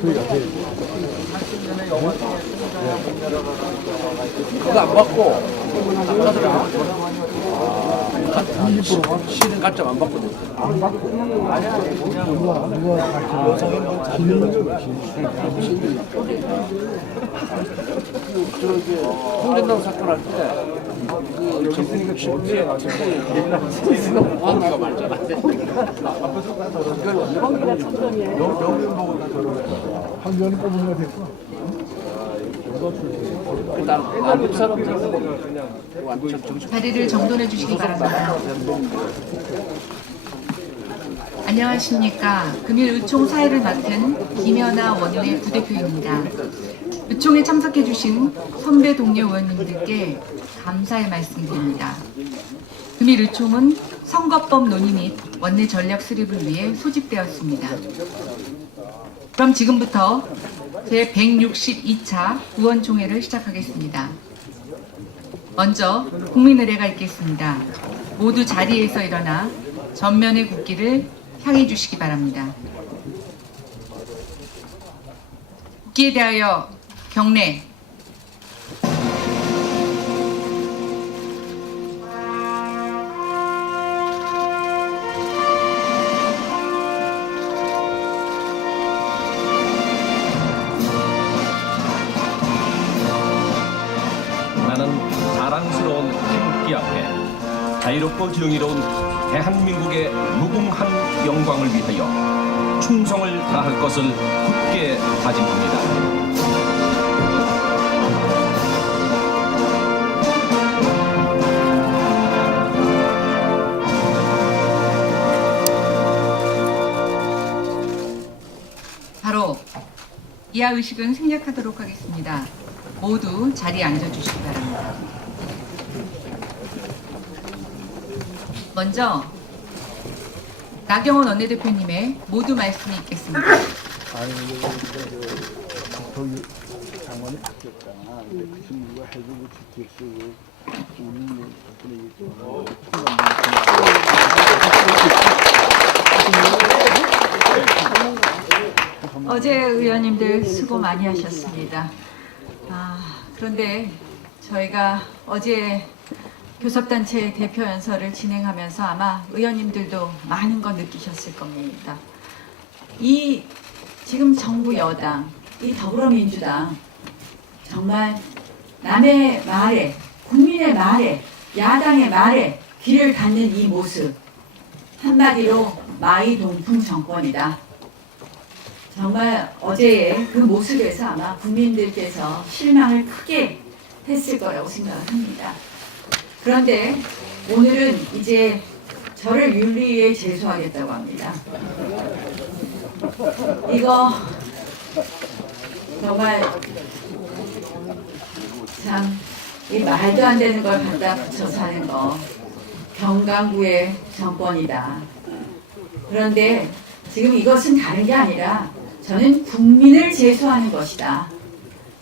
그거 안 받고 시는 가점 안 받거든. 안 받고? 누가 홍련당 사건 할때 정부가 실제 왕기가 말잖아. 한변 뽑은 거 됐고. 남북 사람들은 완전 정신. 자리를 정돈해 주시기 바랍니다. 안녕하십니까. 금일 의총 사회를 맡은 김연아 원외 부대표입니다. 의총에 참석해 주신 선배 동료 의원님들께 감사의 말씀드립니다. 금일 의총은 선거법 논의 및 원내 전략 수립을 위해 소집되었습니다. 그럼 지금부터 제162차 의원총회를 시작하겠습니다. 먼저 국민의례가 있겠습니다. 모두 자리에서 일어나 전면의 국기를 향해 주시기 바랍니다. 국기에 대하여 경례. 나는 자랑스러운 태극기 앞에 자유롭고 정의로운 대한민국의 무궁한 영광을 위하여 충성을 다할 것을 굳게 다짐합니다. 바로 이하 의식은 생략하도록 하겠습니다. 모두 자리에 앉아주시기 바랍니다. 먼저 나경원 원내대표님의 모두 말씀이 있겠습니다. 아니 저기 장관이 바뀌었잖아. 근데 그 친구가 해주고 지킬 쓰고 우리는 어제 의원님들 수고 많이 하셨습니다. 그런데 저희가 어제 교섭단체 대표 연설을 진행하면서 아마 의원님들도 많은 거 느끼셨을 겁니다. 이 지금 정부 여당, 이 더불어민주당 정말 남의 말에, 국민의 말에, 야당의 말에 귀를 닫는 이 모습, 한마디로 마이동풍 정권이다. 정말 어제의 그 모습에서 아마 국민들께서 실망을 크게 했을 거라고 생각합니다. 그런데 오늘은 이제 저를 윤리위에 제소하겠다고 합니다. 이거 정말 참 이 말도 안 되는 걸 갖다 붙여서 하는 거 경강부의 정권이다. 그런데 지금 이것은 다른 게 아니라 저는 국민을 제소하는 것이다.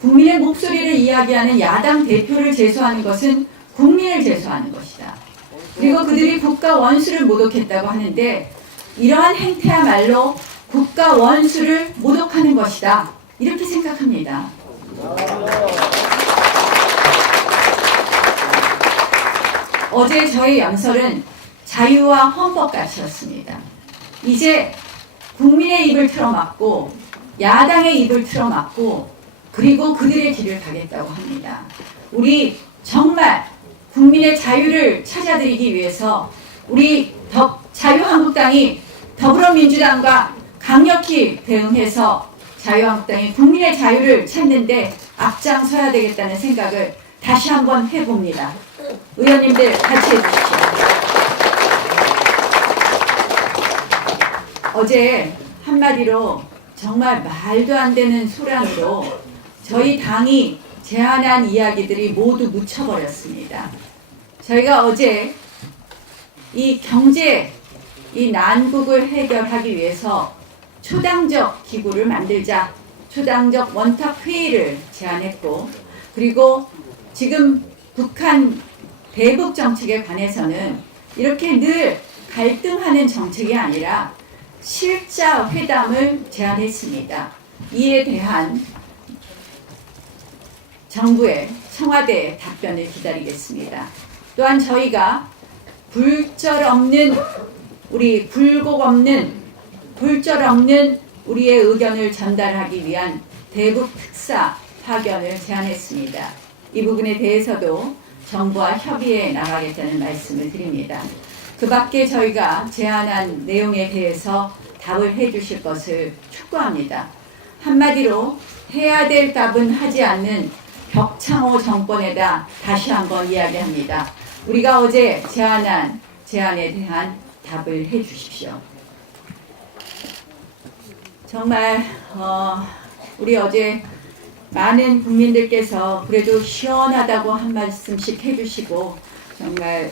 국민의 목소리를 이야기하는 야당 대표를 제소하는 것은 국민을 제소하는 것이다. 그리고 그들이 국가 원수를 모독했다고 하는데 이러한 행태야말로 국가 원수를 모독하는 것이다. 이렇게 생각합니다. 어제 저의 연설은 자유와 헌법가치였습니다. 이제 국민의 입을 틀어막고 야당의 입을 틀어막고 그리고 그들의 길을 가겠다고 합니다. 우리 정말 국민의 자유를 찾아드리기 위해서 우리 자유한국당이 더불어민주당과 강력히 대응해서 자유한국당이 국민의 자유를 찾는데 앞장서야 되겠다는 생각을 다시 한번 해봅니다. 의원님들 같이 해주십시오. 어제 한마디로 정말 말도 안 되는 소란으로 저희 당이 제안한 이야기들이 모두 묻혀버렸습니다. 저희가 어제 이 경제, 이 난국을 해결하기 위해서 초당적 기구를 만들자, 초당적 원탁회의를 제안했고, 그리고 지금 북한 대북 정책에 관해서는 이렇게 늘 갈등하는 정책이 아니라 실자 회담을 제안했습니다. 이에 대한 정부의 청와대의 답변을 기다리겠습니다. 또한 저희가 굴절 없는 우리의 의견을 전달하기 위한 대북 특사 파견을 제안했습니다. 이 부분에 대해서도 정부와 협의해 나가겠다는 말씀을 드립니다. 그 밖에 저희가 제안한 내용에 대해서 답을 해주실 것을 촉구합니다. 한마디로 해야 될 답은 하지 않는 벽창호 정권에다 다시 한번 이야기합니다. 우리가 어제 제안한 제안에 대한 답을 해주십시오. 정말 우리 어제 많은 국민들께서 그래도 시원하다고 한 말씀씩 해주시고 정말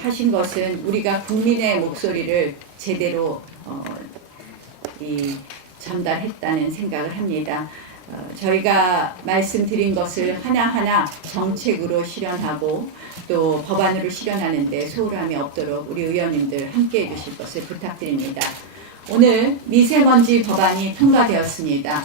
하신 것은 우리가 국민의 목소리를 제대로 전달했다는 생각을 합니다. 저희가 말씀드린 것을 하나하나 정책으로 실현하고 또 법안으로 실현하는데 소홀함이 없도록 우리 의원님들 함께해 주실 것을 부탁드립니다. 오늘 미세먼지 법안이 통과되었습니다.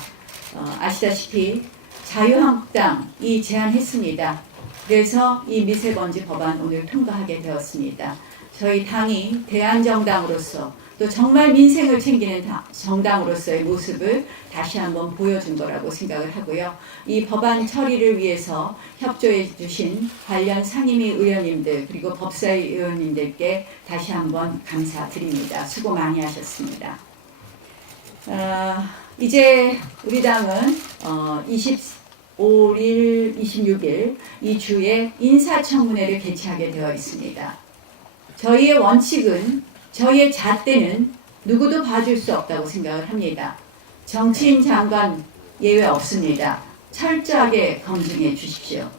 아시다시피 자유한국당이 제안했습니다. 그래서 이 미세먼지 법안 오늘 통과하게 되었습니다. 저희 당이 대한정당으로서 또 정말 민생을 챙기는 정당으로서의 모습을 다시 한번 보여준 거라고 생각을 하고요. 이 법안 처리를 위해서 협조해 주신 관련 상임위 의원님들 그리고 법사위 의원님들께 다시 한번 감사드립니다. 수고 많이 하셨습니다. 이제 우리 당은 25일, 26일 이 주에 인사청문회를 개최하게 되어 있습니다. 저희의 원칙은 저희의 잣대는 누구도 봐줄 수 없다고 생각을 합니다. 정치인 장관 예외 없습니다. 철저하게 검증해 주십시오.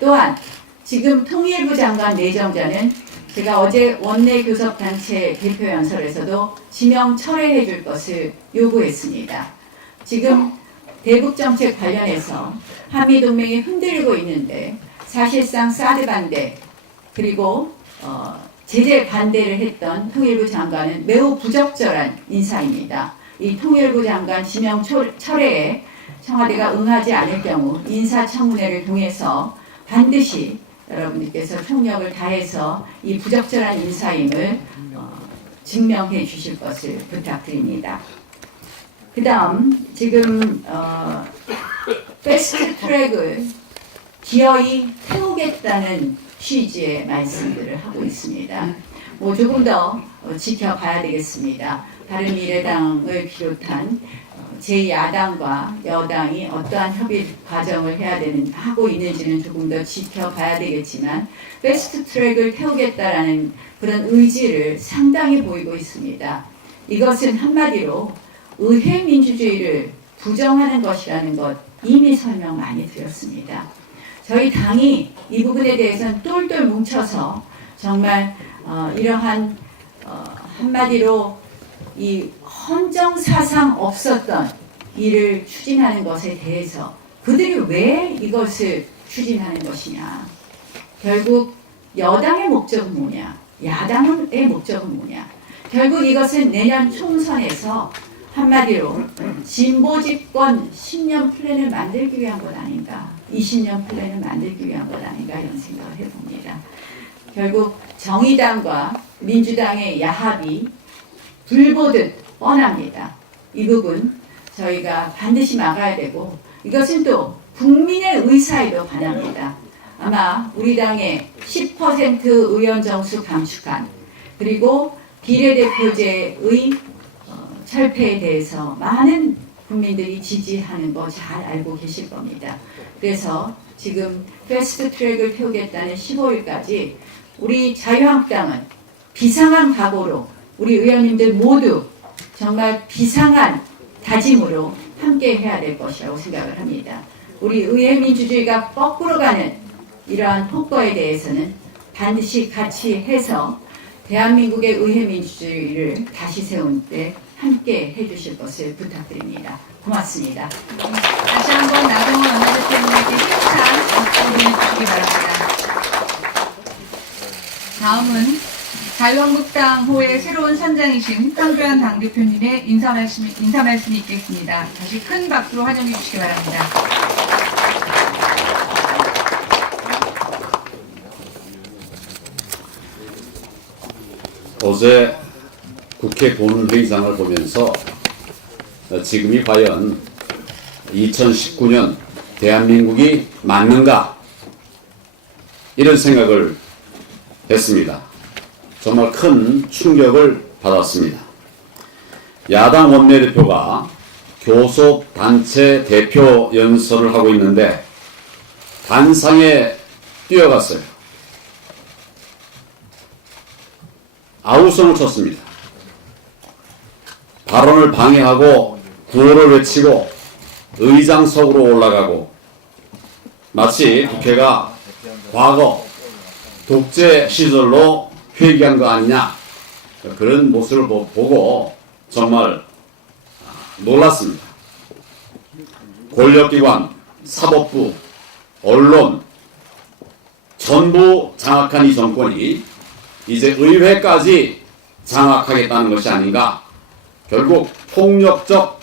또한 지금 통일부 장관 내정자는 제가 어제 원내교섭단체 대표연설에서도 지명 철회해 줄 것을 요구했습니다. 지금 대북정책 관련해서 한미동맹이 흔들리고 있는데 사실상 사드 반대 그리고 제재 반대를 했던 통일부 장관은 매우 부적절한 인사입니다. 이 통일부 장관 지명 철회에 청와대가 응하지 않을 경우 인사청문회를 통해서 반드시 여러분들께서 총력을 다해서 이 부적절한 인사임을 증명해 주실 것을 부탁드립니다. 그 다음 지금 패스트 트랙을 기어이 태우겠다는 취지의 말씀들을 하고 있습니다. 조금 더 지켜봐야 되겠습니다. 바른미래당을 비롯한 제2야당과 여당이 어떠한 협의 과정을 하고 있는지는 조금 더 지켜봐야 되겠지만 패스트 트랙을 태우겠다라는 그런 의지를 상당히 보이고 있습니다. 이것은 한마디로 의회 민주주의를 부정하는 것이라는 것 이미 설명 많이 드렸습니다. 저희 당이 이 부분에 대해서는 똘똘 뭉쳐서 정말 이러한 한마디로 이 헌정사상 없었던 일을 추진하는 것에 대해서 그들이 왜 이것을 추진하는 것이냐. 결국 여당의 목적은 뭐냐. 야당의 목적은 뭐냐. 결국 이것은 내년 총선에서 한마디로 진보 집권 10년 플랜을 만들기 위한 것 아닌가. 20년 플랜을 만들기 위한 것 아닌가 이런 생각을 해봅니다. 결국 정의당과 민주당의 야합이 불보듯 뻔합니다. 이 부분 저희가 반드시 막아야 되고 이것은 또 국민의 의사에도 반합니다. 아마 우리 당의 10% 의원 정수 감축안 그리고 비례대표제의 철폐에 대해서 많은 국민들이 지지하는 거 잘 알고 계실 겁니다. 그래서 지금 패스트 트랙을 태우겠다는 15일까지 우리 자유한국당은 비상한 각오로 우리 의원님들 모두 정말 비상한 다짐으로 함께 해야 될 것이라고 생각을 합니다. 우리 의회 민주주의가 거꾸로 가는 이러한 폭거에 대해서는 반드시 같이 해서 대한민국의 의회 민주주의를 다시 세운 때 함께 해주실 것을 부탁드립니다. 고맙습니다. 다시 한번 나경원 원내대표님께 힘찬 박수 보내주시기 바랍니다. 다음은 자유한국당호의 새로운 선장이신 황교안 당대표님의 인사 말씀이 있겠습니다. 다시 큰 박수로 환영해 주시기 바랍니다. 어제 국회 본회의장을 보면서 지금이 과연 2019년 대한민국이 맞는가 이런 생각을 했습니다. 정말 큰 충격을 받았습니다. 야당 원내대표가 교섭단체 대표 연설을 하고 있는데 단상에 뛰어갔어요. 아우성을 쳤습니다. 발언을 방해하고 구호를 외치고 의장석으로 올라가고 마치 국회가 과거 독재 시절로 회귀한 거 아니냐 그런 모습을 보고 정말 놀랐습니다. 권력기관, 사법부, 언론 전부 장악한 이 정권이 이제 의회까지 장악하겠다는 것이 아닌가. 결국 폭력적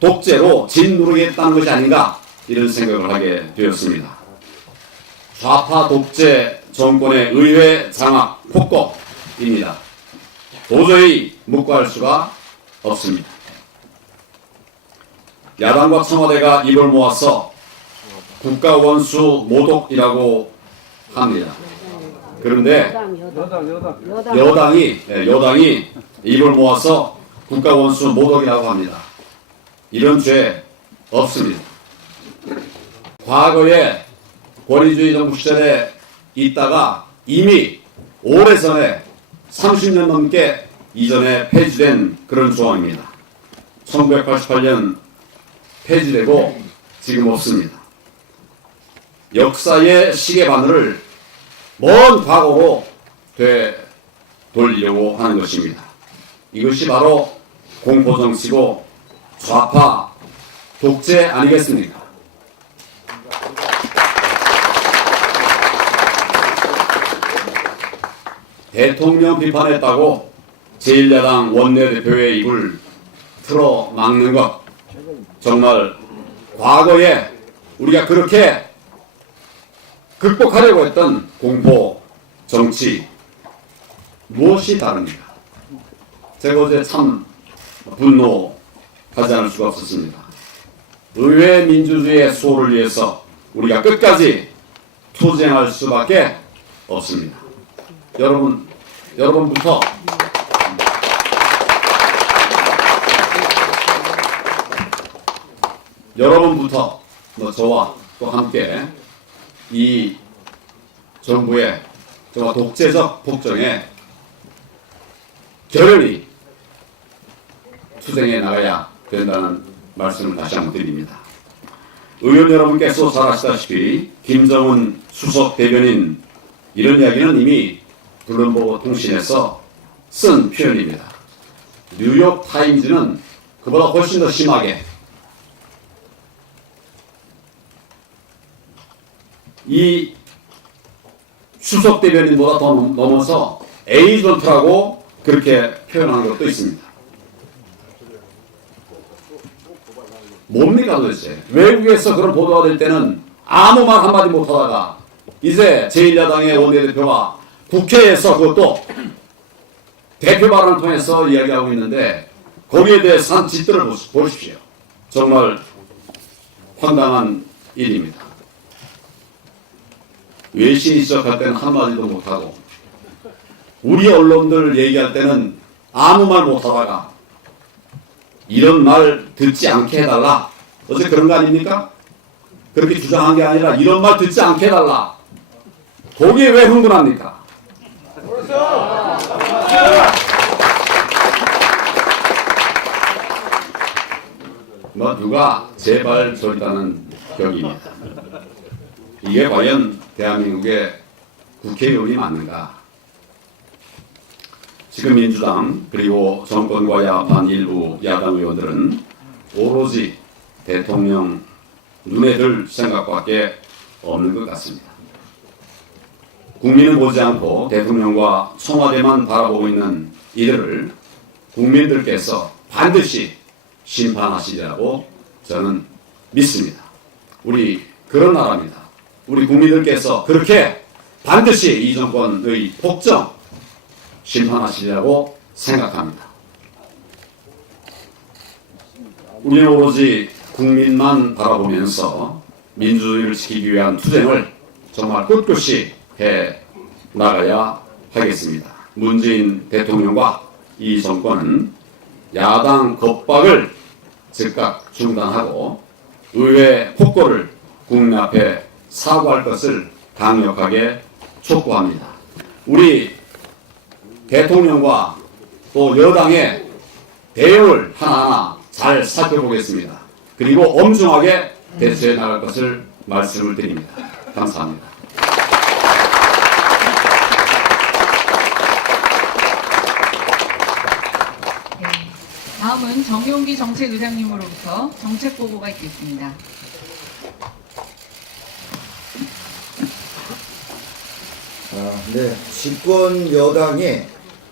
독재로 짓누르겠다는 것이 아닌가 이런 생각을 하게 되었습니다. 좌파 독재 정권의 의회 장악 폭거입니다. 도저히 묵과할 수가 없습니다. 야당과 청와대가 입을 모아서 국가원수 모독이라고 합니다. 그런데 여당이 입을 모아서 국가원수 모독이라고 합니다. 이런 죄 없습니다. 과거에 권위주의 정부 시절에 있다가 이미 오래전에 30년 넘게 이전에 폐지된 그런 조항입니다. 1988년 폐지되고 지금 없습니다. 역사의 시계바늘을 먼 과거로 되돌리려고 하는 것입니다. 이것이 바로 공포정치고 좌파 독재 아니겠습니까? 대통령 비판했다고 제1야당 원내대표의 입을 틀어막는 것 정말 과거에 우리가 그렇게 극복하려고 했던 공포 정치 무엇이 다릅니까? 제가 어제 참 분노하지 않을 수가 없었습니다. 의회 민주주의의 수호를 위해서 우리가 끝까지 투쟁할 수밖에 없습니다. 여러분부터 저와 또 함께 이 정부의 정말 독재적 폭정에 결연히 투쟁해 나가야 된다는 말씀을 다시 한번 드립니다. 의원 여러분께서 잘 아시다시피 김정은 수석 대변인 이런 이야기는 이미 블룸버그 통신에서 쓴 표현입니다. 뉴욕 타임즈는 그보다 훨씬 더 심하게 이 수석 대변인보다 더 넘어서 에이전트라고 그렇게 표현한 것도 있습니다. 뭡니까 도대체? 외국에서 그런 보도가 될 때는 아무 말 한마디 못하다가 이제 제1야당의 원내대표가 국회에서 그것도 대표 발언을 통해서 이야기하고 있는데 거기에 대해서 한 짓들을 보십시오. 정말 황당한 일입니다. 외신이 시작할 때는 한마디도 못하고 우리 언론들 얘기할 때는 아무 말 못하다가 이런 말 듣지 않게 해달라. 어제 그런 거 아닙니까? 그렇게 주장한 게 아니라 이런 말 듣지 않게 해달라. 거기에 왜 흥분합니까? 누가 제발 저리다는 격입니다. 이게 과연 대한민국의 국회의원이 맞는가? 지금 민주당 그리고 정권과 야합한 일부 야당 의원들은 오로지 대통령 눈에 들 생각밖에 없는 것 같습니다. 국민은 보지 않고 대통령과 청와대만 바라보고 있는 이들을 국민들께서 반드시 심판하시리라고 저는 믿습니다. 우리 그런 나라입니다. 우리 국민들께서 그렇게 반드시 이 정권의 폭정 심판하시리라고 생각합니다. 우리는 오로지 국민만 바라보면서 민주주의를 지키기 위한 투쟁을 정말 꿋꿋이 해 나가야 하겠습니다. 문재인 대통령과 이 정권은 야당 겁박을 즉각 중단하고 의회 폭거를 국민 앞에 사과할 것을 강력하게 촉구합니다. 우리 대통령과 또 여당의 대응을 하나하나 잘 살펴보겠습니다. 그리고 엄중하게 대처해 나갈 것을 말씀을 드립니다. 감사합니다. 다음은 정용기 정책의장님으로부터 정책 보고가 있겠습니다. 네, 집권 여당이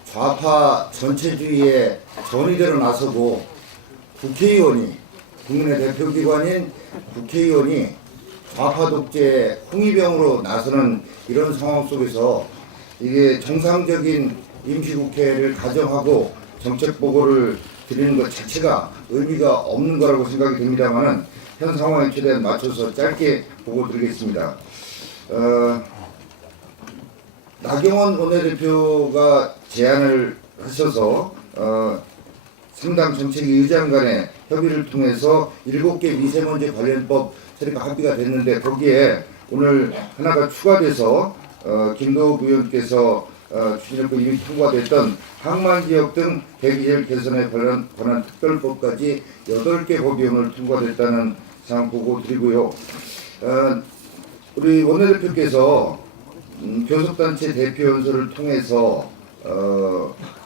좌파 전체주의에 전위대로 나서고 국회의원이 국민의 대표기관인 국회의원이 좌파 독재 홍위병으로 나서는 이런 상황 속에서 이게 정상적인 임시국회를 가정하고 정책보고를 드리는 것 자체가 의미가 없는 거라고 생각이 됩니다만은 현 상황에 최대한 맞춰서 짧게 보고 드리겠습니다. 나경원 원내대표가 제안을 하셔서 3당 정책위 의장 간의 협의를 통해서 7개 미세먼지 관련법 처리가 합의가 됐는데 거기에 오늘 하나가 추가돼서 김도욱 의원께서 추진했고 이미 통과됐던 항만지역 등 대기질 개선에 관한 특별법까지 8개 법이 오늘 통과됐다는 사항 보고 드리고요. 우리 원내대표께서 교섭단체 대표연설을 통해서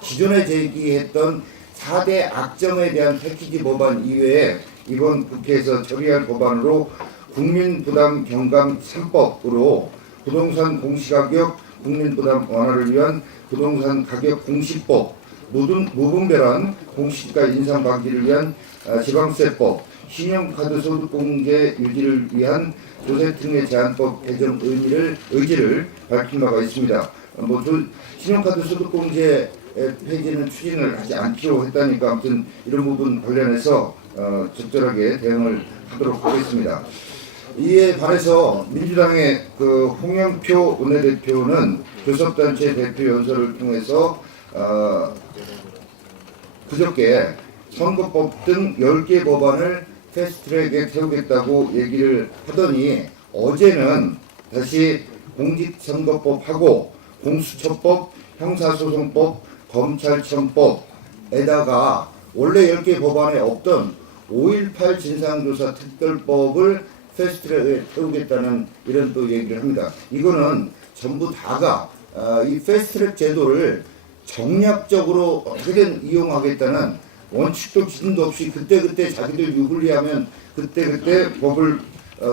기존에 제기했던 4대 악정에 대한 패키지 법안 이외에 이번 국회에서 처리할 법안으로 국민부담 경감 3법으로 부동산 공시가격 국민부담 완화를 위한 부동산 가격 공시법, 무분별한 공시가 인상 방지를 위한 지방세법, 신용카드 소득공제 유지를 위한 조세특례 제한법 개정 의지를 밝힌 바가 있습니다. 신용카드 소득공제 폐지는 추진을 하지 않기로 했다니까 아무튼 이런 부분 관련해서 적절하게 대응을 하도록 하겠습니다. 이에 반해서 민주당의 홍영표 원내대표는 교섭단체 대표 연설을 통해서 그저께 선거법 등 10개 법안을 패스트트랙에 태우겠다고 얘기를 하더니 어제는 다시 공직선거법하고 공수처법, 형사소송법, 검찰청법에다가 원래 10개 법안에 없던 5.18 진상조사 특별법을 패스트트랙에 태우겠다는 이런 또 얘기를 합니다. 이거는 전부 다가 이 패스트트랙 제도를 정략적으로 어떻게든 이용하겠다는 원칙도 기준도 없이 그때그때 자기들 유불리하면 그때그때 법을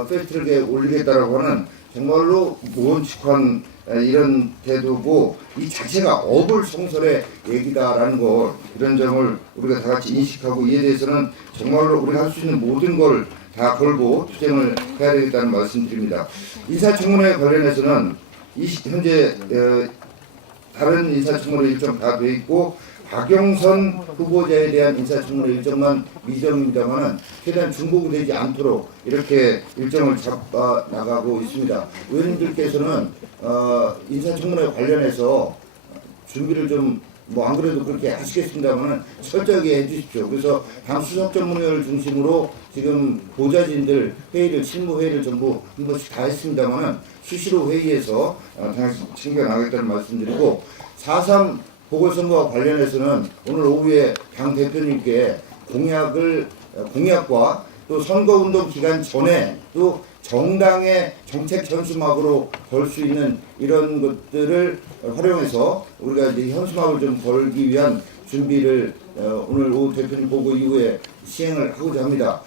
패스트트랙에 올리겠다라고 하는 정말로 무원칙한 이런 태도고 이 자체가 어불성설의 얘기다라는 거 이런 점을 우리가 다 같이 인식하고 이에 대해서는 정말로 우리가 할 수 있는 모든 걸 다 걸고 투쟁을 해야 되겠다는 말씀드립니다. 인사청문회 관련해서는 현재 다른 인사청문회 일정 다 돼 있고 박영선 후보자에 대한 인사청문회 일정만 미정입니다만은 최대한 중복이 되지 않도록 이렇게 일정을 잡아 나가고 있습니다. 의원님들께서는 인사청문회 관련해서 준비를 좀 안 그래도 그렇게 하시겠습니다만은 철저하게 해주십시오. 그래서 당 수석전문위원을 중심으로 지금 보좌진들 회의를 실무 회의를 전부 한 번씩 다 했습니다만은 수시로 회의에서 챙겨 나가겠다는 말씀드리고 4.3 보궐선거와 관련해서는 오늘 오후에 당 대표님께 공약과 또 선거운동 기간 전에 또 정당의 정책 현수막으로 걸 수 있는 이런 것들을 활용해서 우리가 이제 현수막을 좀 걸기 위한 준비를 오늘 오후 대표님 보고 이후에 시행을 하고자 합니다.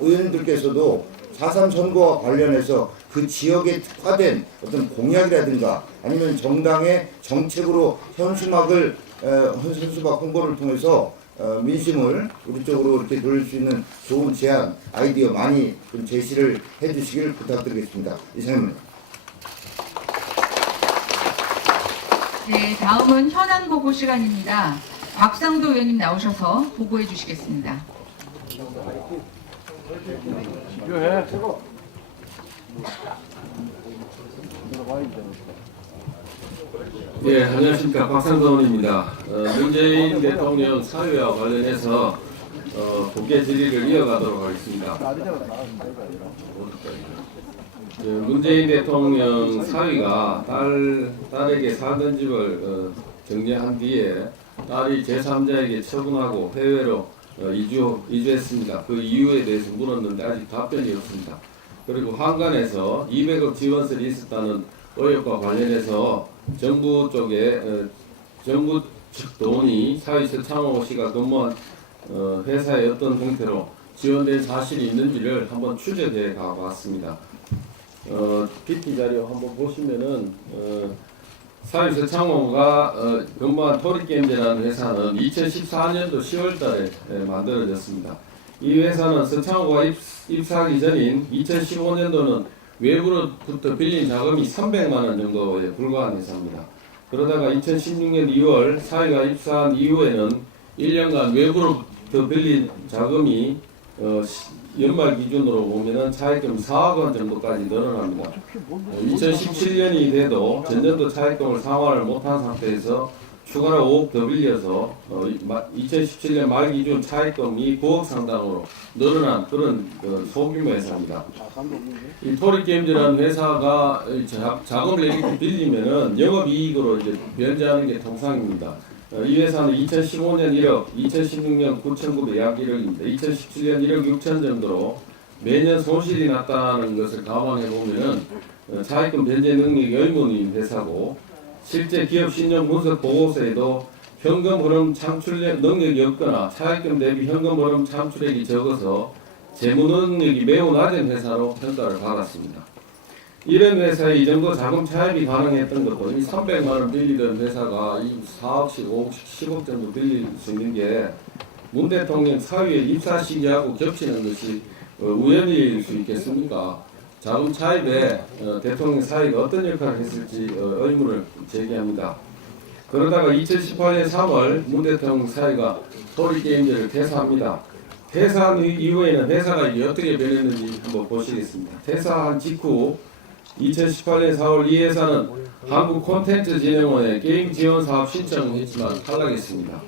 의원님들께서도 4.3 선거와 관련해서 그 지역에 특화된 어떤 공약이라든가 아니면 정당의 정책으로 현수막 홍보를 통해서 민심을 우리 쪽으로 이렇게 돌릴 수 있는 좋은 제안, 아이디어 많이 좀 제시를 해주시길 부탁드리겠습니다. 이상입니다. 네, 다음은 현안 보고 시간입니다. 곽상도 의원님 나오셔서 보고해 주시겠습니다. 필요해. 예, 안녕하십니까. 곽상도 의원입니다. 문재인 대통령 사유와 관련해서 국회 질의를 이어가도록 하겠습니다. 문재인 대통령 사위가 딸에게 살던 집을 정리한 뒤에 딸이 제3자에게 처분하고 해외로 이주했습니다. 그 이유에 대해서 물었는데 아직 답변이 없습니다. 그리고 한간에서 200억 지원설이 있었다는 의혹과 관련해서 정부 쪽에 정부 측 돈이 사위 서창호 씨가 근무한 회사의 어떤 형태로 지원된 사실이 있는지를 한번 추적해 가봤습니다. PT 자료 한번 보시면은 사위 서창호가 근무한 토리게임즈라는 회사는 2014년도 10월달에 만들어졌습니다. 이 회사는 서창호가 입사하기 전인 2015년도는 외부로부터 빌린 자금이 300만 원 정도에 불과한 회사입니다. 그러다가 2016년 2월 사위가 입사한 이후에는 1년간 외부로부터 빌린 자금이 연말 기준으로 보면은 차입금 4억 원 정도까지 늘어납니다. 2017년이 돼도 전년도 차입금을 상환을 못한 상태에서 추가로 5억 더 빌려서 2017년 말 기준 차입금이 9억 상당으로 늘어난 그런 소규모 회사입니다. 이 토리게임즈라는 회사가 자금을 이렇게 빌리면은 영업이익으로 이제 변제하는 게 통상입니다. 이 회사는 2015년 1억, 2016년 9,900약 1억입니다. 2017년 1억 6천 정도로 매년 손실이 났다는 것을 감안해 보면은 차입금 변제 능력이 의문인 회사고 실제 기업 신용 분석 보고서에도 현금 흐름 창출 능력이 없거나 차입금 대비 현금 흐름 창출액이 적어서 재무 능력이 매우 낮은 회사로 평가를 받았습니다. 이런 회사에 이 정도 자금 차입이 가능했던 것도 이 300만 원 빌리던 회사가 이 4억씩, 5억씩, 10억 정도 빌릴 수 있는 게 문 대통령 사위의 입사 시기하고 겹치는 것이 우연일 수 있겠습니까? 자금 차입에 대통령 사위가 어떤 역할을 했을지 의문을 제기합니다. 그러다가 2018년 3월 문 대통령 사위가 토리게임즈를 퇴사합니다. 퇴사한 이후에는 회사가 어떻게 변했는지 한번 보시겠습니다. 퇴사한 직후 2018년 4월 이 회사는 한국콘텐츠진흥원에 게임 지원 사업 신청을 했지만 탈락했습니다.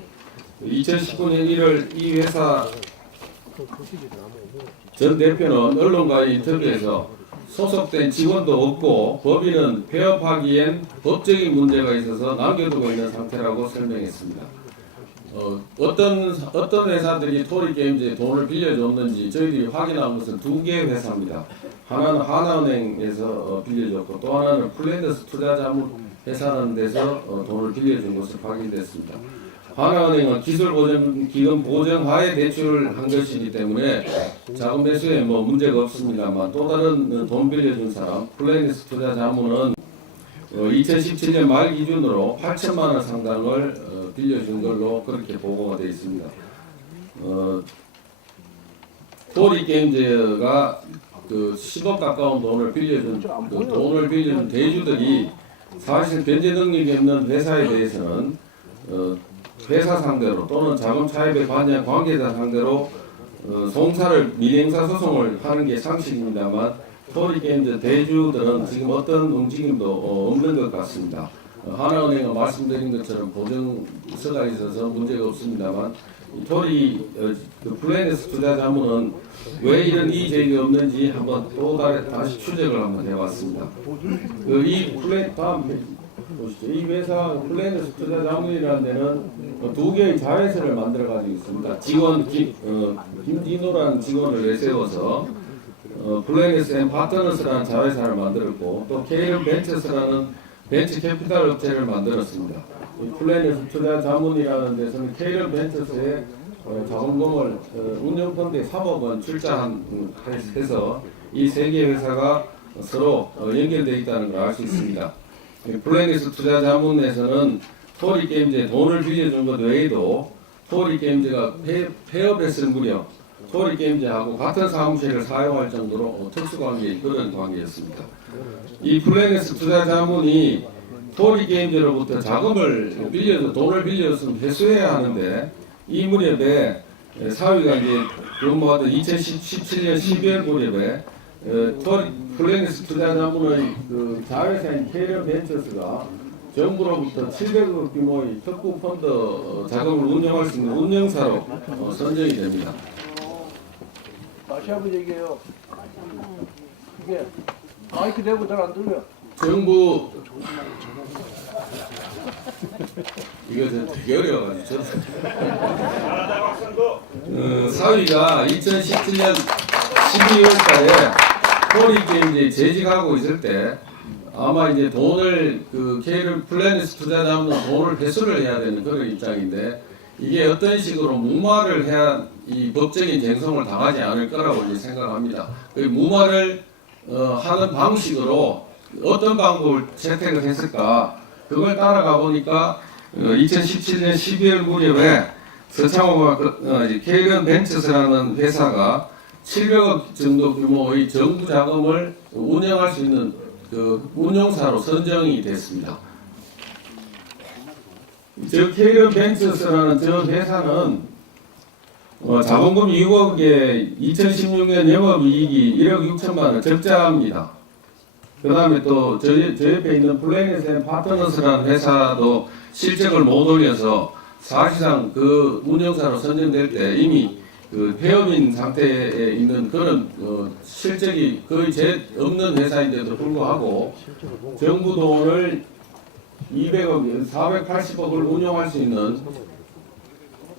2019년 1월 이 회사 전 대표는 언론과의 인터뷰에서 소속된 직원도 없고 법인은 폐업하기엔 법적인 문제가 있어서 남겨두고 있는 상태라고 설명했습니다. 어떤 회사들이 토리게임즈에 돈을 빌려줬는지 저희들이 확인한 것은 2개의 회사입니다. 하나는 하나은행에서 빌려줬고 또 하나는 플랜더스 투자자문회사라는 데서 돈을 빌려준 것으로 확인됐습니다. 하나은행은 기술보증기금 보증하에 대출을 한 것이기 때문에 자금 매수에 문제가 없습니다만 또 다른 돈 빌려준 사람 플랜더스 투자자문은 2017년 말 기준으로 8천만 원 상당을 빌려준 걸로 그렇게 보고가 되어 있습니다. 토리게임즈가 10억 가까운 돈을 빌려준 대주들이 사실 변제 능력이 없는 회사에 대해서는 회사 상대로 또는 자금 차입에 관여한 관계자 상대로 송사를 민행사 소송을 하는 게 상식입니다만 토리게임즈 대주들은 지금 어떤 움직임도 없는 것 같습니다. 하나은행은 말씀드린 것처럼 보증서가 있어서 문제가 없습니다만 플래너스 투자자문은 왜 이런 이의제기가 없는지 한번 또 다시 추적을 한번 해봤습니다. 이 회사 플래너스 투자자문이라는 데는 2개의 자회사를 만들어 가지고 있습니다. 직원 김진호라는 직원을 내세워서 플래너스 앤 파트너스라는 자회사를 만들었고 또 KL 벤처스라는 벤처 캐피탈 업체를 만들었습니다. 플래너스 투자자문이라는 데서는 KL 벤처스의 자본금을 운영펀드에 3억 원 출자해서 이 세 개 회사가 서로 연결되어 있다는 걸 알 수 있습니다. 플래닛 투자자문에서는 토리게임즈에 돈을 빌려준 것 외에도 토리게임즈가 폐업했을 무렵 토리게임즈하고 같은 사무실을 사용할 정도로 특수관계, 그런 관계였습니다. 이 플래닛 투자자문이 토리게임즈로부터 자금을 빌려서 돈을 빌려줬으면 회수해야 하는데 이 무렵에 사위가 이제 근무하던 2017년 12월 무렵에 플래닛 투자자문의 그 자회사인 KLM 벤처스가 정부로부터 700억 규모의 특구 펀드 자금을 운영할 수 있는 운영사로 선정이 됩니다. 다시 한번 얘기해요. 이게 마이크 대고 잘 안 들려. 정부 이거 좀 되게 어려워가지고 사위가 2017년 12월달에 토리게임즈에 재직하고 있을 때 아마 이제 돈을 그 KLM 플래닛 투자자문은 돈을 회수를 해야 되는 그런 입장인데 이게 어떤 식으로 무마를 해야 이 법적인 쟁송을 당하지 않을 거라고 이제 생각합니다. 그 무마를 하는 방식으로 어떤 방법을 채택을 했을까? 그걸 따라가 보니까 2017년 12월 무렵에 서창호가 KLM 벤처스라는 회사가 700억 정도 규모의 정부 자금을 운영할 수 있는 그 운용사로 선정이 됐습니다. 저 KLM 벤처스라는 저 회사는 자본금 6억에 2016년 영업이익이 1억 6천만 원 적자입니다. 그 다음에 또 저 옆에 있는 플래닛 파트너스라는 회사도 실적을 못 올려서 사실상 그 운영사로 선정될 때 이미 그 폐업인 상태에 있는 그런 실적이 거의 없는 회사인데도 불구하고 정부 돈을 200억, 480억을 운용할 수 있는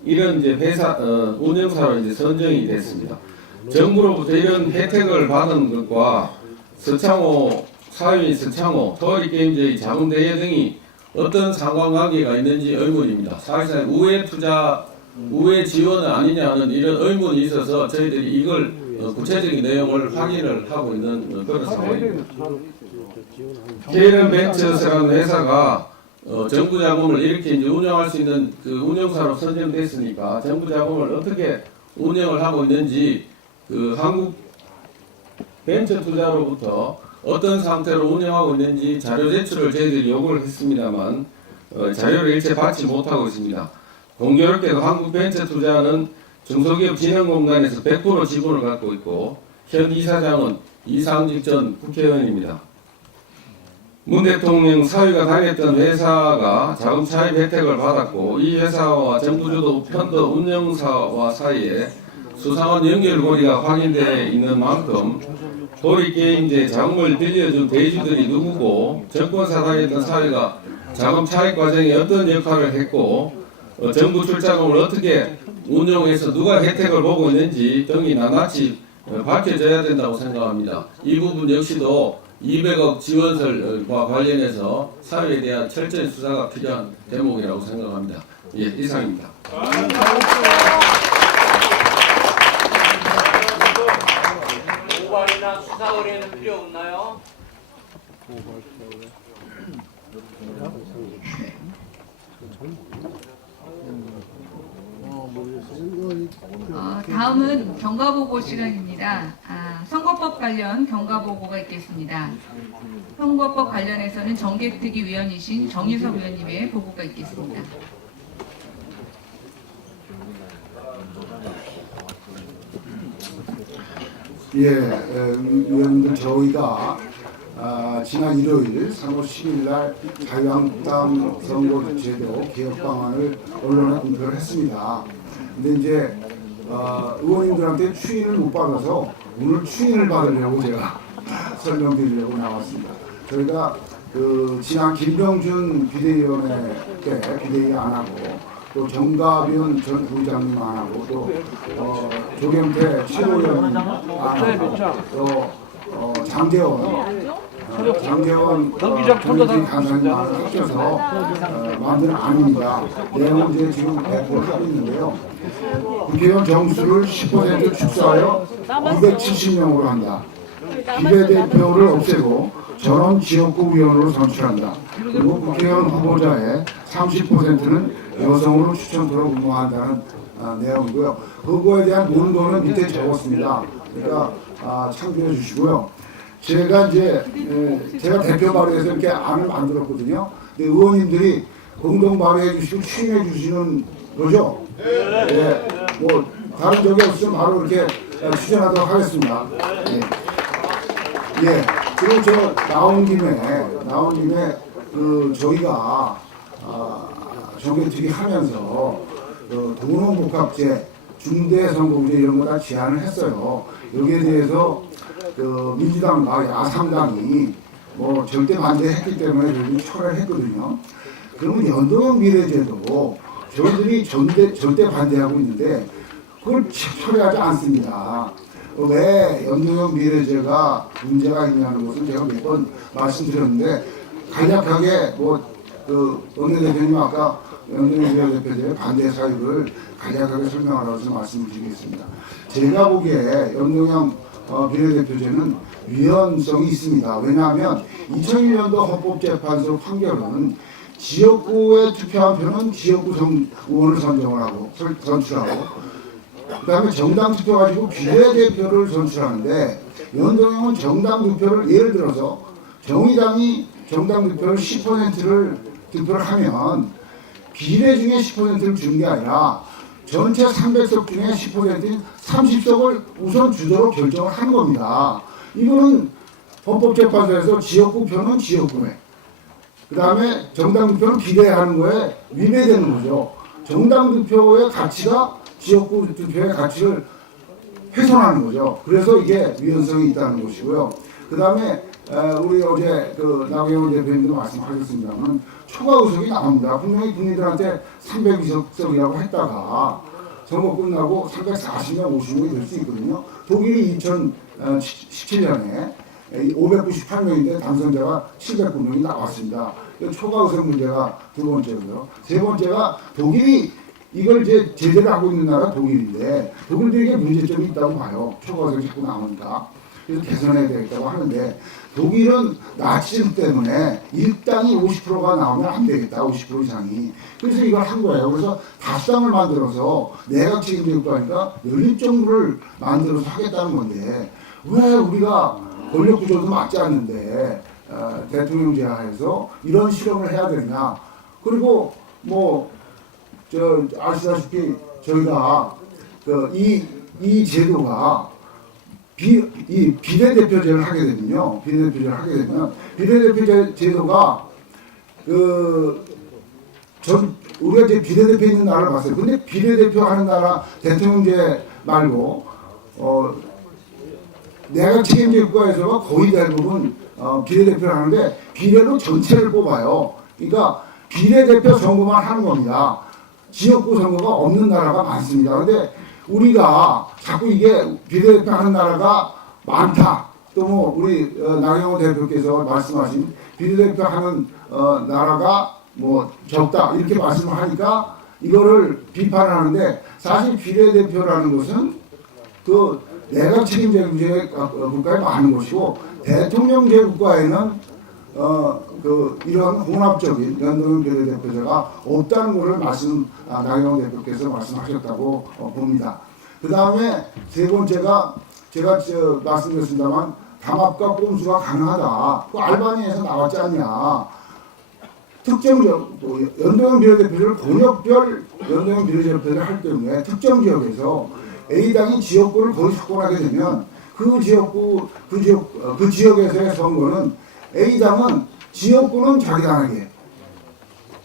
이런 이제 회사 운영사로 이제 선정이 됐습니다. 정부로부터 이런 혜택을 받은 것과 서창호 사위인 서창호, 토리게임즈의 자금 대여 등이 어떤 상관관계가 있는지 의문입니다. 사실상 우회 투자, 우회 지원은 아니냐는 이런 의문이 있어서 저희들이 이걸 구체적인 내용을 확인을 하고 있는 그런 상황입니다. KLM 벤처스라는 회사가 정부 자금을 이렇게 이제 운영할 수 있는 그 운영사로 선정됐으니까 정부 자금을 어떻게 운영을 하고 있는지 그 한국 벤처 투자로부터 어떤 상태로 운영하고 있는지 자료 제출을 저희들이 요구를 했습니다만 자료를 일체 받지 못하고 있습니다. 공교롭게도 한국 벤처 투자는 중소기업 진흥공단에서 100% 지분을 갖고 있고 현 이사장은 이상직 전 국회의원입니다. 문 대통령 사위가 다녔던 회사가 자금 차입 혜택을 받았고 이 회사와 정부 주도 펀드 운영사와 사이에 수상한 연결고리가 확인되어 있는 만큼 토리게임즈에 자금을 빌려준 대주들이 누구고 정권사 다녔던 사위가 자금 차입 과정에 어떤 역할을 했고 정부 출자금을 어떻게 운용해서 누가 혜택을 보고 있는지 등이 낱낱이 밝혀져야 된다고 생각합니다. 이 부분 역시도 200억 지원설과 관련해서 사회에 대한 철저한 수사가 필요한 대목이라고 생각합니다. 예, 이상입니다. 고발이나 수사 의뢰는 필요 없나요? 다음은 경과보고 시간입니다. 선거법 관련 경과보고가 있겠습니다. 선거법 관련해서는 정개특위 위원이신 정유섭 위원님의 보고가 있겠습니다. 예, 위원님들 저희가 지난 일요일 3월 10일 날 자유한국당 선거제도 개혁 방안을 언론에 공표를 했습니다. 근데 이제 의원님들한테 추인을 못 받아서 오늘 추인을 받으려고 제가 설명드리려고 나왔습니다. 저희가 그 지난 김병준 비대위원회 때 비대위 안 하고 또 정가변 전 부장님 안 하고 또 조경태 최고위원님 안 하고 또 장재원 장재원 정의진 간사님하고 합쳐서 만든 안입니다. 내용은 이제 지금 배포를 하고 있는데요. 국회의원 정수를 10% 축소하여 270명으로 한다. 비례대표를 없애고 전원 지역구 위원으로 선출한다. 그리고 국회의원 후보자의 30%는 여성으로 추천토록 운동한다는 내용이고요. 그거에 대한 논거는 밑에 적었습니다. 그러니까 참고해 주시고요. 제가 대표 발의해서 이렇게 안을 만들었거든요. 근데 의원님들이 공동 발의해 주시고 추진해 주시는 거죠? 네. 뭐 다른 적이 없으면 바로 이렇게 추진하도록 하겠습니다. 네. 예. 그리고 저 나온 김에 저희가 정개특위 하면서 동원복합제, 중대선거구제 이런 거 다 제안을 했어요. 여기에 대해서 민주당과 야삼당이 뭐 절대 반대했기 때문에 저희들이 철회했거든요. 그러면 연동형 비례제도 저희들이 절대 반대하고 있는데 그걸 철회하지 않습니다. 왜 연동형 비례제가 문제가 있냐는 것은 제가 몇 번 말씀드렸는데 간략하게 원내대표님 아까 연동형 비례대표제의 반대 사유를 간략하게 설명하라고 말씀드리겠습니다. 제가 보기에 연동형 비례대표제는 위헌성이 있습니다. 왜냐하면 2001년도 헌법재판소 판결은 지역구에 투표한 표는 지역구 의원을 선출하고 그 다음에 정당 투표 가지고 비례대표를 선출하는데 연동형은 정당 투표를 예를 들어서 정의당이 정당 투표를 10%를 득표를 하면 비례 중에 10%를 주는 게 아니라 전체 300석 중에 10%인 30석을 우선 주도록 결정을 한 겁니다. 이거는 헌법재판소에서 지역구 표는 지역구에 그 다음에 정당 투표는 비례하는 거에 위배되는 거죠. 정당 투표의 가치가 지역구 투표의 가치를 훼손하는 거죠. 그래서 이게 위헌성이 있다는 것이고요. 그 다음에 우리 어제 나경원 대표님도 말씀하셨습니다만 초과 의석이 나옵니다. 분명히 국민들한테 300석이라고 했다가 선거 끝나고 340명, 50명이 될 수 있거든요. 독일이 2017년에 598명인데 당선자가 709명이 나왔습니다. 초과 의석 문제가 두 번째고요. 세 번째가 독일이 이걸 이제 제재를 하고 있는 나라 독일인데 독일도 이게 문제점이 있다고 봐요. 초과 의석이 자꾸 나오니까. 그래서 개선해야 되겠다고 하는데 독일은 나치즘 때문에 일당이 50%가 나오면 안 되겠다. 50% 이상이. 그래서 이걸 한 거예요. 그래서 다수당을 만들어서 내각 책임제 국가니까 연립정부를 만들어서 하겠다는 건데 왜 우리가 권력구조도 맞지 않는데 대통령제 하에서 이런 실험을 해야 되냐. 그리고 아시다시피 저희가 이 제도가 비례대표제를 하게 되면요. 비례대표 제도가 우리가 이제 비례대표 있는 나라를 봤어요. 근데 비례대표 하는 나라 대통령제 말고 내각 책임제 국가에서가 거의 대부분 비례대표를 하는데 비례로 전체를 뽑아요. 그러니까 비례대표 선거만 하는 겁니다. 지역구 선거가 없는 나라가 많습니다. 그런데 우리가 자꾸 이게 비례대표 하는 나라가 많다. 또 우리 나경원 대표께서 말씀하신 비례대표 하는 나라가 적다. 이렇게 말씀을 하니까 이거를 비판을 하는데 사실 비례대표라는 것은 내각 책임제 국가에 많은 것이고 대통령제 국가에는 이런 혼합적인 연동형 비례대표제가 없다는 것을 나경원 대표께서 말씀하셨다고 봅니다. 그 다음에 세 번째가 제가 말씀드렸습니다만 담합과 꼼수가 가능하다. 그 알바니에서 나왔지 않냐. 특정적 연동형 비례대표를 권역별 연동형 비례대표를 할 때문에 특정 지역에서 A당이 지역구를 거의 석권하게 되면 그 지역에서의 선거는 A당은 지역구는 자기 당에게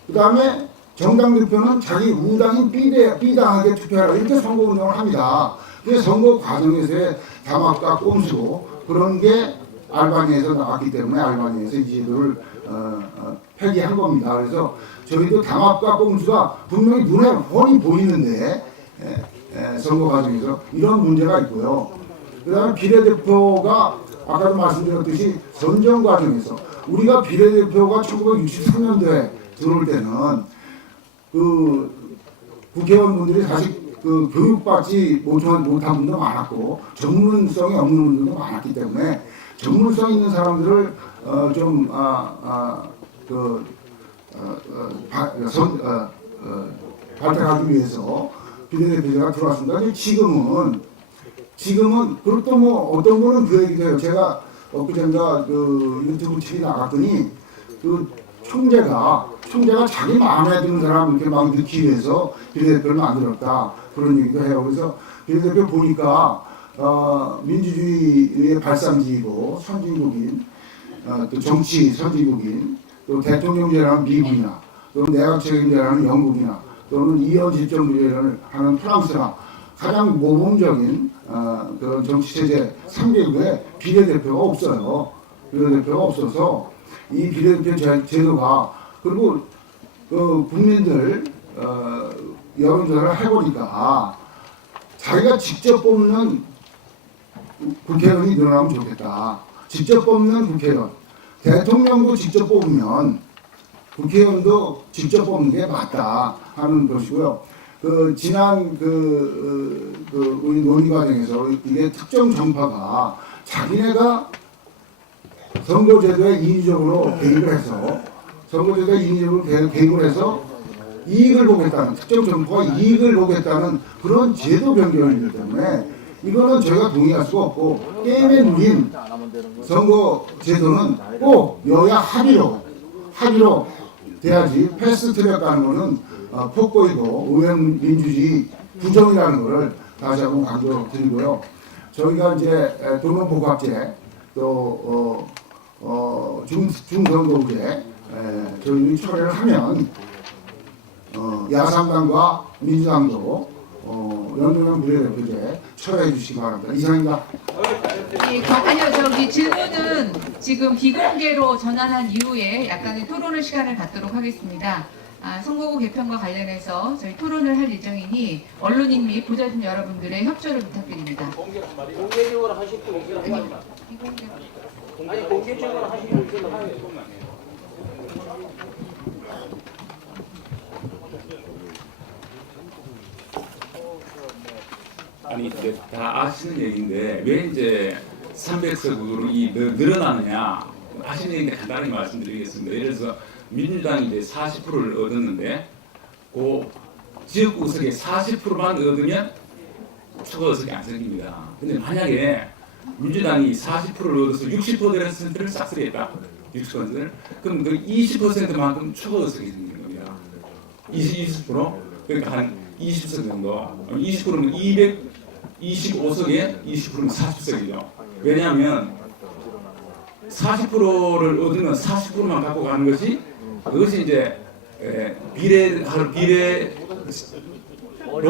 그 다음에 정당 대표는 자기 우당인 B당에게 투표하라 이렇게 선거운동을 합니다. 그래서 선거 과정에서의 담합과 꼼수 그런 게 알바니에서 나왔기 때문에 알바니에서 이 제도를 폐기한 겁니다. 그래서 저희도 담합과 꼼수가 분명히 눈에 훤히 보이는데 선거 과정에서 이런 문제가 있고요. 그 다음에 비례대표가 아까도 말씀드렸듯이 선정 과정에서 우리가 비례대표가 1963년도에 들어올 때는 그 국회의원분들이 사실 그 교육받지 못한 분도 많았고 전문성이 없는 분들도 많았기 때문에 전문성 있는 사람들을 발탁하기 위해서 비례대표제가 들어왔습니다. 근데 지금은 그것도 뭐 어떤 분은 그 얘기도 해요. 제가 엊그젠가 그 유튜브 TV 나갔더니 그 총재가 자기 마음에 드는 사람 이렇게 막 넣기 위해서 비례대표를 만들었다 그런 얘기도 해요. 그래서 비례대표 보니까 민주주의의 발상지이고 선진국인 또 정치 선진국인 또 대통령제라는 미국이나 또는 내각 책임제라는 영국이나 또는 이원 집정부제를 하는 프랑스나 가장 모범적인 그런 정치체제 3개국에 비례대표가 없어요. 비례대표가 없어서 이 비례대표 제도가 그리고 국민들 여론조사를 해보니까 자기가 직접 뽑는 국회의원이 늘어나면 좋겠다. 직접 뽑는 국회의원. 대통령도 직접 뽑으면 국회의원도 직접 뽑는 게 맞다 하는 것이고요. 지난 우리 논의 과정에서 이게 특정 정파가 자기네가 선거제도에 인위적으로 개입을 해서 이익을 보겠다는 특정 정파가 이익을 보겠다는 그런 제도 변경이기 때문에 이거는 저희가 동의할 수가 없고 게임에 눌린 선거 제도는 꼭 여야 합의로 돼야지 패스트트랙 가는 거는 폭거이고 의원 민주주의 부정이라는 것을 다시 한번 강조드리고요. 저희가 이제 도농복합제 또 중선거제 저희 철회를 하면 야삼당과 민주당도 연동형 비례대표제 철회해 주시기 바랍니다. 이상입니다. 아니요, 저기 질문은 지금 비공개로 전환한 이후에 약간의 토론을 시간을 갖도록 하겠습니다. 선거구 개편과 관련해서 저희 토론을 할 예정이니 언론인 및 보좌진 여러분들의 협조를 부탁드립니다. 공개적으로 하실 분 있으면 아니 공개적으로 하실 분 있으면 하요. 아니 이제 다 아시는 얘기인데 왜 이제 300석으로 늘어나느냐 아시는 얘기인데 간단히 말씀드리겠습니다. 예를 들어서 민주당이 이제 40%를 얻었는데 그 지역구 의석의 40%만 얻으면 초과 의석이 안 생깁니다. 근데 만약에 민주당이 40%를 얻어서 60%를 싹쓸이했다. 60%를 그럼 그 20%만큼 초과 의석이 생기는 겁니다. 20%? 그러니까 한 20석 정도. 20%면 225석에 20%면 40석이죠. 왜냐하면 40%를 얻으면 40%만 갖고 가는 것이 그것이 이제 비례로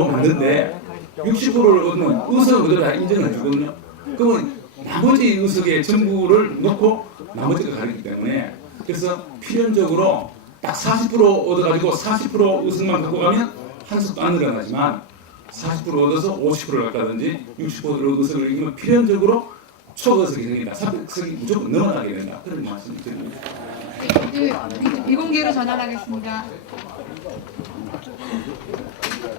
만드는데 60%를 얻으면 의석을 그대로 다 인정해 주거든요. 그러면 나머지 의석의 전부를 놓고 나머지가 가리기 때문에 그래서 필연적으로 딱 40% 얻어가지고 40% 의석만 갖고 가면 한 석도 안 늘어나지만 40% 얻어서 50%를 갖다든지 60% 의석을 이기면 필연적으로 초과석이 생긴다. 300석이 무조건 넘어나게 된다. 그런 말씀을 드립니다. 비공개로 전환하겠습니다.